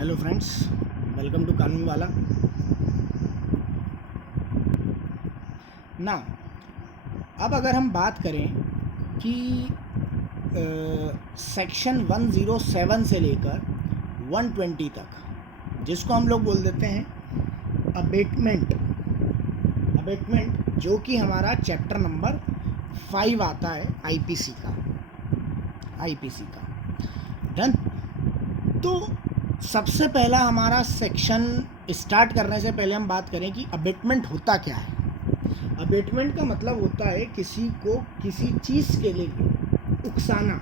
Hello friends, welcome to कानून वाला। ना अब अगर हम बात करें कि सेक्शन 107 से लेकर 120 तक, जिसको हम लोग बोल देते हैं अबेटमेंट, जो कि हमारा चैप्टर नंबर 5 आता है आईपीसी का। डन। तो सबसे पहला हमारा सेक्शन स्टार्ट करने से पहले हम बात करें कि अबेटमेंट होता क्या है। अबेटमेंट का मतलब होता है किसी को किसी चीज़ के लिए उकसाना।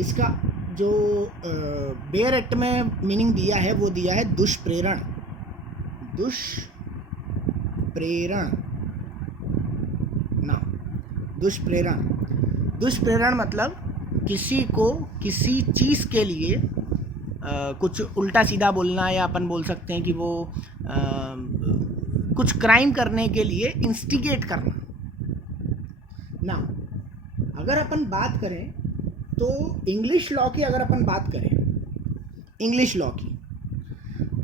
इसका जो बेयर एक्ट में मीनिंग दिया है वो दिया है दुष्प्रेरण। दुष्प्रेरण मतलब किसी को किसी चीज़ के लिए कुछ उल्टा सीधा बोलना, या अपन बोल सकते हैं कि वो कुछ क्राइम करने के लिए इंस्टिगेट करना। ना अगर अपन बात करें तो इंग्लिश लॉ की,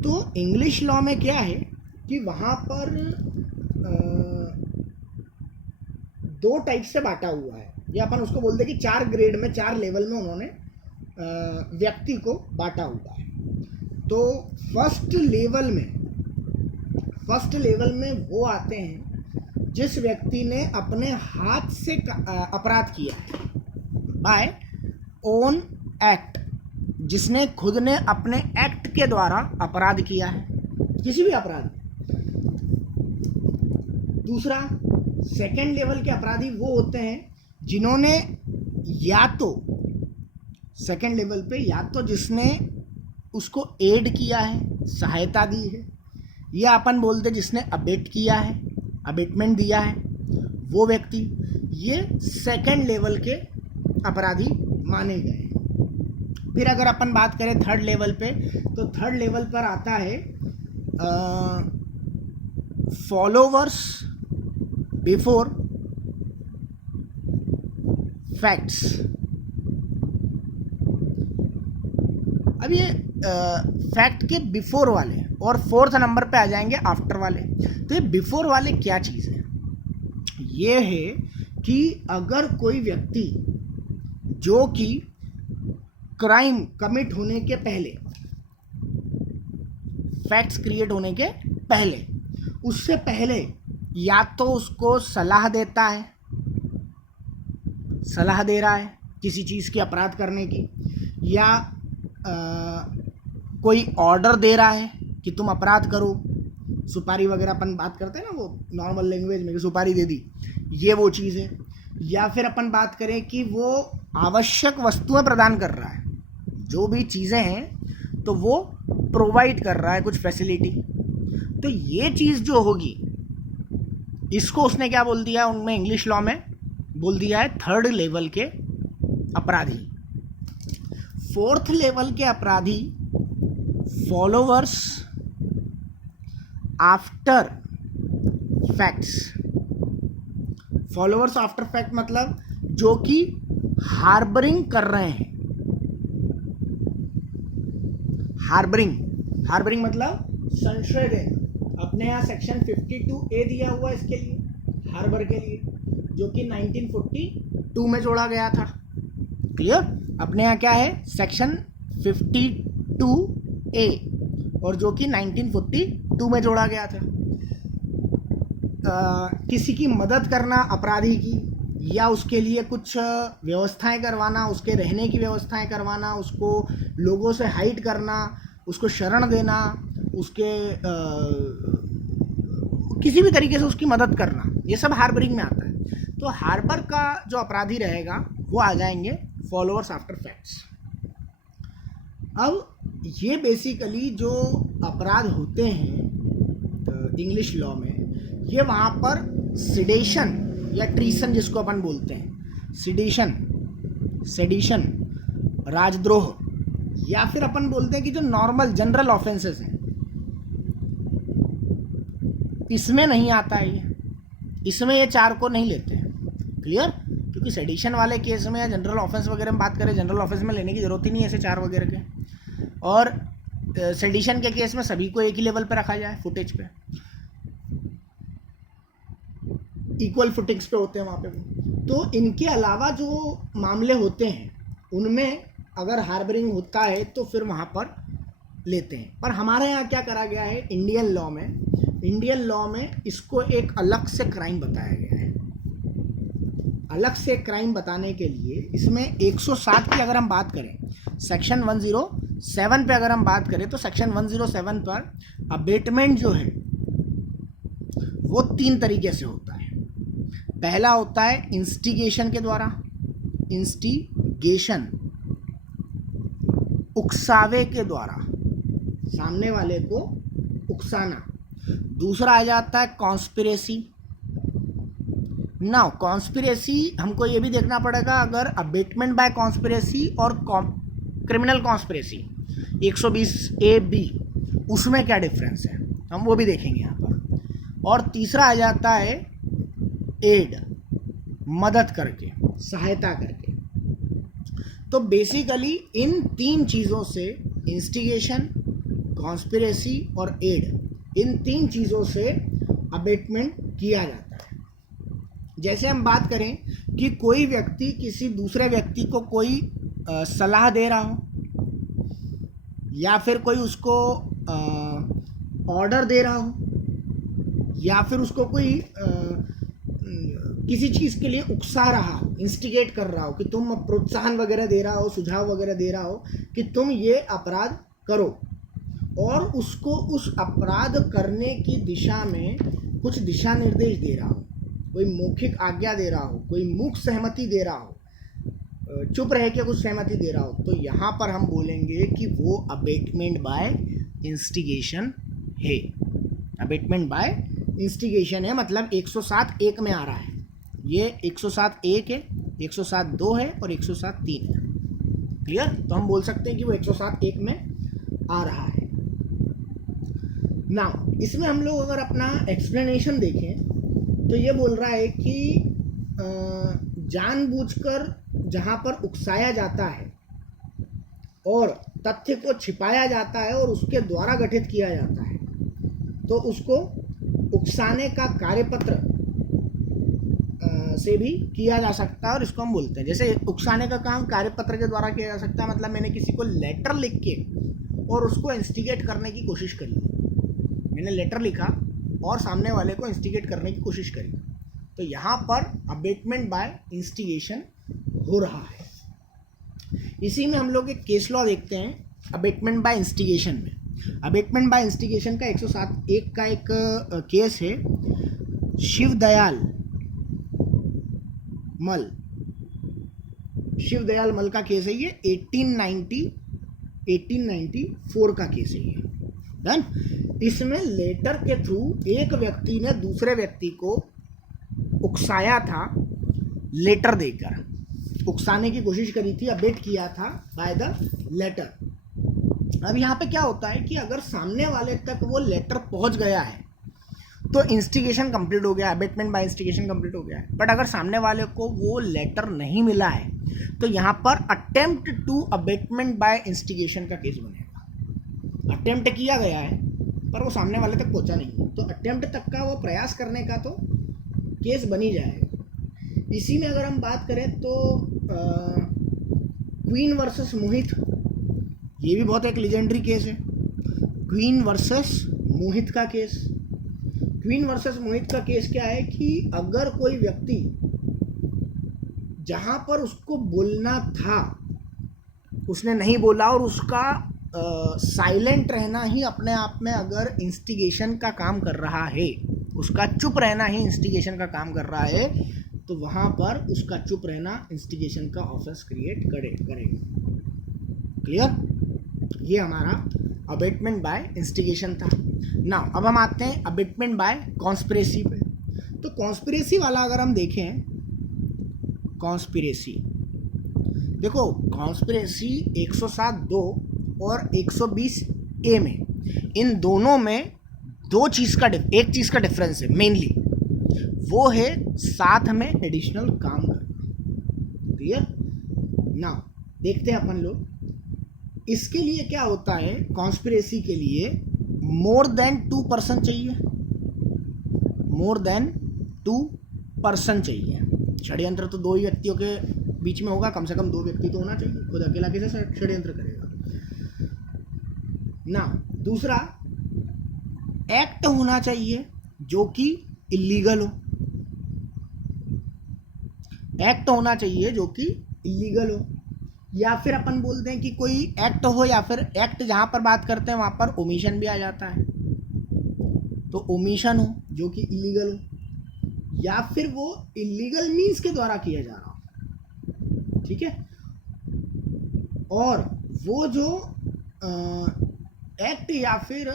तो इंग्लिश लॉ में क्या है कि वहाँ पर दो टाइप से बांटा हुआ है, या अपन उसको बोलते हैं कि 4 ग्रेड में, 4 लेवल में उन्होंने व्यक्ति को बांटा हुआ है। तो फर्स्ट लेवल में वो आते हैं जिस व्यक्ति ने अपने हाथ से अपराध किया है, बाय ओन एक्ट, जिसने खुद ने अपने एक्ट के द्वारा अपराध किया है, किसी भी अपराध। दूसरा, सेकेंड लेवल के अपराधी वो होते हैं जिन्होंने या तो सेकेंड लेवल पे या तो जिसने उसको एड किया है, सहायता दी है, या अपन बोलते जिसने अबेट किया है, अबेटमेंट दिया है, वो व्यक्ति, ये सेकेंड लेवल के अपराधी माने गए हैं। फिर अगर अपन बात करें थर्ड लेवल पे, तो थर्ड लेवल पर आता है फॉलोवर्स बिफोर फैक्ट्स। अब ये फैक्ट के बिफोर वाले, और फोर्थ नंबर पे आ जाएंगे आफ्टर वाले। तो ये बिफोर वाले क्या चीज़ है? ये है कि अगर कोई व्यक्ति जो कि क्राइम कमिट होने के पहले, फैक्ट्स क्रिएट होने के पहले, उससे पहले या तो उसको सलाह देता है, सलाह दे रहा है किसी चीज़ की अपराध करने की, या कोई ऑर्डर दे रहा है कि तुम अपराध करो, सुपारी वगैरह अपन बात करते हैं ना, वो नॉर्मल लैंग्वेज में, कि सुपारी दे दी, ये वो चीज़ है। या फिर अपन बात करें कि वो आवश्यक वस्तुएं प्रदान कर रहा है, जो भी चीज़ें हैं तो वो प्रोवाइड कर रहा है कुछ फैसिलिटी। तो ये चीज़ जो होगी, इसको उसने क्या बोल दिया, उनमें इंग्लिश लॉ में बोल दिया है थर्ड लेवल के अपराधी। फोर्थ लेवल के अपराधी followers after facts. Followers after fact मतलब जो कि हार्बरिंग कर रहे हैं। हार्बरिंग मतलब संशय देना। अपने यहाँ सेक्शन 52A दिया हुआ इसके लिए, हार्बर के लिए, जो कि 1942 में जोड़ा गया था। क्लियर? अपने यहाँ क्या है, सेक्शन 52A, और जो कि 1942 में जोड़ा गया था। किसी की मदद करना अपराधी की, या उसके लिए कुछ व्यवस्थाएं करवाना, उसके रहने की व्यवस्थाएं करवाना, उसको लोगों से हाइड करना, उसको शरण देना, उसके किसी भी तरीके से उसकी मदद करना, ये सब हार्बरिंग में आता है। तो हार्बर का जो अपराधी रहेगा वो आ जाएंगे फॉलोअर्स आफ्टर फैक्ट्स। अब ये बेसिकली जो अपराध होते हैं इंग्लिश लॉ में, ये वहाँ पर सिडेशन या ट्रीसन, जिसको अपन बोलते हैं, सेडिशन, राजद्रोह, या फिर अपन बोलते हैं कि जो नॉर्मल जनरल ऑफेंसेस हैं, इसमें नहीं आता है ये, इसमें ये 4 को नहीं लेते हैं। क्लियर? क्योंकि सेडिशन वाले केस में या जनरल ऑफेंस वगैरह में बात करें, जनरल ऑफेंस में लेने की ज़रूरत ही नहीं है ऐसे 4 वगैरह के। और सेडिशन के केस में सभी को एक ही लेवल पे रखा जाए, फुटेज पे इक्वल फुटिंग्स पे होते हैं वहाँ पे। तो इनके अलावा जो मामले होते हैं उनमें अगर हार्बरिंग होता है तो फिर वहाँ पर लेते हैं। पर हमारे यहाँ क्या करा गया है, इंडियन लॉ में इसको एक अलग से क्राइम बताया गया है। अलग से क्राइम बताने के लिए इसमें 107 की अगर हम बात करें, सेक्शन 107 पे अगर हम बात करें तो सेक्शन 107 पर अबेटमेंट जो है वो 3 तरीके से होता है। पहला होता है इंस्टिगेशन के द्वारा, इंस्टिगेशन उकसावे के द्वारा, सामने वाले को उकसाना। दूसरा आ जाता है कॉन्स्पिरेसी। नाउ कॉन्स्पिरेसी हमको ये भी देखना पड़ेगा, अगर अबेटमेंट बाय कॉन्स्पिरेसी और क्रिमिनल कॉन्स्पिरेसी 120A(b) उसमें क्या डिफरेंस है, हम वो भी देखेंगे यहाँ पर। और तीसरा आ जाता है एड, मदद करके, सहायता करके। तो बेसिकली इन 3 चीज़ों से, इंस्टिगेशन, कॉन्स्पिरेसी और एड, इन 3 चीज़ों से अबेटमेंट किया जाता है। जैसे हम बात करें कि कोई व्यक्ति किसी दूसरे व्यक्ति को कोई सलाह दे रहा हो, या फिर कोई उसको ऑर्डर दे रहा हो, या फिर उसको कोई किसी चीज़ के लिए उकसा रहा हो, इंस्टिगेट कर रहा हो, कि तुम प्रोत्साहन वगैरह दे रहा हो, सुझाव वगैरह दे रहा हो कि तुम ये अपराध करो, और उसको उस अपराध करने की दिशा में कुछ दिशा निर्देश दे रहा हो, कोई मौखिक आज्ञा दे रहा हो, कोई मूक सहमति दे रहा हो, चुप रह के कुछ सहमति दे रहा हो, तो यहाँ पर हम बोलेंगे कि वो अबेटमेंट बाय इंस्टिगेशन है। अबेटमेंट बाय इंस्टिगेशन है, मतलब 107(1) में आ रहा है। ये 107(1) है, 107(2) है और 107(3) है। क्लियर? तो हम बोल सकते हैं कि वो 107(1) में आ रहा है। नाउ इसमें हम लोग अगर अपना एक्सप्लेनेशन देखें तो ये बोल रहा है कि जानबूझकर जहाँ पर उकसाया जाता है और तथ्य को छिपाया जाता है और उसके द्वारा गठित किया जाता है, तो उसको उकसाने का कार्यपत्र से भी किया जा सकता है, और इसको हम बोलते हैं, जैसे उकसाने का काम कार्यपत्र के द्वारा किया जा सकता है। मतलब मैंने किसी को लेटर लिख के और उसको इंस्टिगेट करने की कोशिश करी, मैंने लेटर लिखा और सामने वाले को इंस्टिगेट करने की कोशिश करी, तो यहाँ पर अबेटमेंट बाय इंस्टिगेशन हो रहा है। इसी में हम लोग एक केस लॉ देखते हैं अबेटमेंट बाय इंस्टिगेशन में। अबेटमेंट बाय इंस्टिगेशन का 107(1) का एक केस है, शिवदयाल मल का केस है। ये 1894 का केस है ये। डन। इसमें लेटर के थ्रू एक व्यक्ति ने दूसरे व्यक्ति को उकसाया था, लेटर देकर उकसाने की कोशिश करी थी, अबेट किया था बाय द लेटर। अब यहाँ पे क्या होता है कि अगर सामने वाले तक वो लेटर पहुँच गया है तो इंस्टिगेशन कंप्लीट हो गया, अबेटमेंट बाय इंस्टिगेशन कंप्लीट हो गया है। बट अगर सामने वाले को वो लेटर नहीं मिला है तो यहाँ पर attempt to abetment by instigation का केस बनेगा। अटेम्प्ट किया गया है पर वो सामने वाले तक पहुँचा नहीं, तो अटेम्प्ट तक का वो प्रयास करने का तो केस बन ही जाएगा। इसी में अगर हम बात करें तो क्वीन वर्सेस मोहित, ये भी बहुत एक लेजेंडरी केस है, क्वीन वर्सेस मोहित का केस। क्वीन वर्सेस मोहित का केस क्या है कि अगर कोई व्यक्ति जहाँ पर उसको बोलना था उसने नहीं बोला और उसका साइलेंट रहना ही अपने आप में अगर इंस्टिगेशन का काम कर रहा है, उसका चुप रहना ही इंस्टिगेशन का काम कर रहा है, तो वहाँ पर उसका चुप रहना इंस्टिगेशन का ऑफेंस क्रिएट करेगा। क्लियर? ये हमारा अबेटमेंट बाय इंस्टिगेशन था। नाउ अब हम आते हैं अबेटमेंट बाय कॉन्स्पिरेसी पे। तो कॉन्स्पिरेसी वाला अगर हम देखें, कॉन्स्पिरेसी देखो, कॉन्स्पिरेसी 107(2) और 120(a) में, इन दोनों में एक चीज़ का डिफरेंस है मेनली, वो है साथ में एडिशनल काम करना। क्लियर? नाउ देखते हैं अपन लोग इसके लिए क्या होता है, कॉन्स्पिरेसी के लिए मोर देन 2 पर्सन चाहिए, मोर देन 2 पर्सन चाहिए। षड्यंत्र तो 2 ही व्यक्तियों के बीच में होगा, कम से कम 2 व्यक्ति तो होना चाहिए, खुद अकेला कैसे षड्यंत्र करेगा ना। दूसरा, एक्ट होना चाहिए जो कि इलीगल हो, एक्ट होना चाहिए जो कि इलीगल हो, या फिर अपन बोलते हैं कि कोई एक्ट हो, या फिर एक्ट जहां पर बात करते हैं वहां पर ओमिशन भी आ जाता है, तो ओमिशन हो जो कि इलीगल हो, या फिर वो इलीगल मीन्स के द्वारा किया जा रहा हो, ठीक है। और वो जो एक्ट या फिर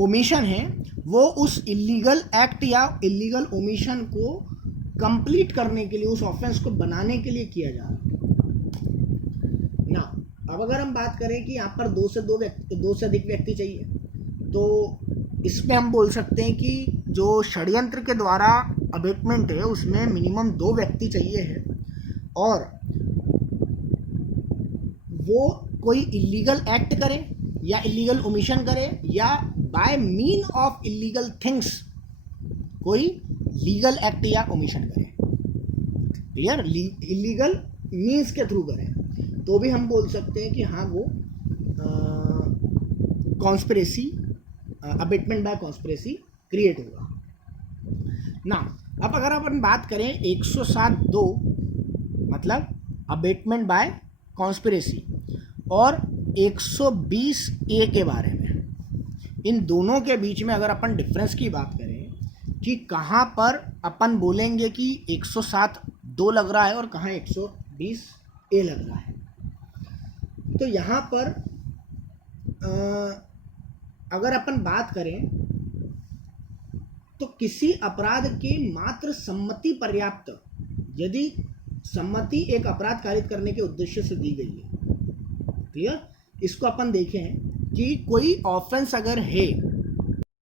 ओमिशन है वो उस इलीगल एक्ट या इलीगल ओमिशन को कंप्लीट करने के लिए, उस ऑफेंस को बनाने के लिए किया जा रहा है ना। अब अगर हम बात करें कि यहाँ पर 2 से अधिक व्यक्ति चाहिए, तो इसमें हम बोल सकते हैं कि जो षड्यंत्र के द्वारा अबेटमेंट है उसमें मिनिमम 2 व्यक्ति चाहिए है, और वो कोई इलीगल एक्ट करे या इलीगल ओमिशन करे, या by mean of illegal things कोई लीगल एक्ट या ओमिशन करे, क्लियर, इलीगल मीन्स के थ्रू करे, तो भी हम बोल सकते हैं कि हाँ वो conspiracy, abetment by conspiracy create होगा ना। अब अगर अपन बात करें 107(2) मतलब अबेटमेंट बाय कॉन्स्पिरेसी और 120(a) के बारे में, इन दोनों के बीच में अगर अपन डिफरेंस की बात करें कि कहाँ पर अपन बोलेंगे कि 107(2) लग रहा है और कहाँ 120(a) लग रहा है, तो यहाँ पर अगर अपन बात करें तो किसी अपराध के मात्र सम्मति पर्याप्त, यदि सम्मति एक अपराध कारित करने के उद्देश्य से दी गई है, क्लियर। इसको अपन देखें कि कोई ऑफेंस अगर है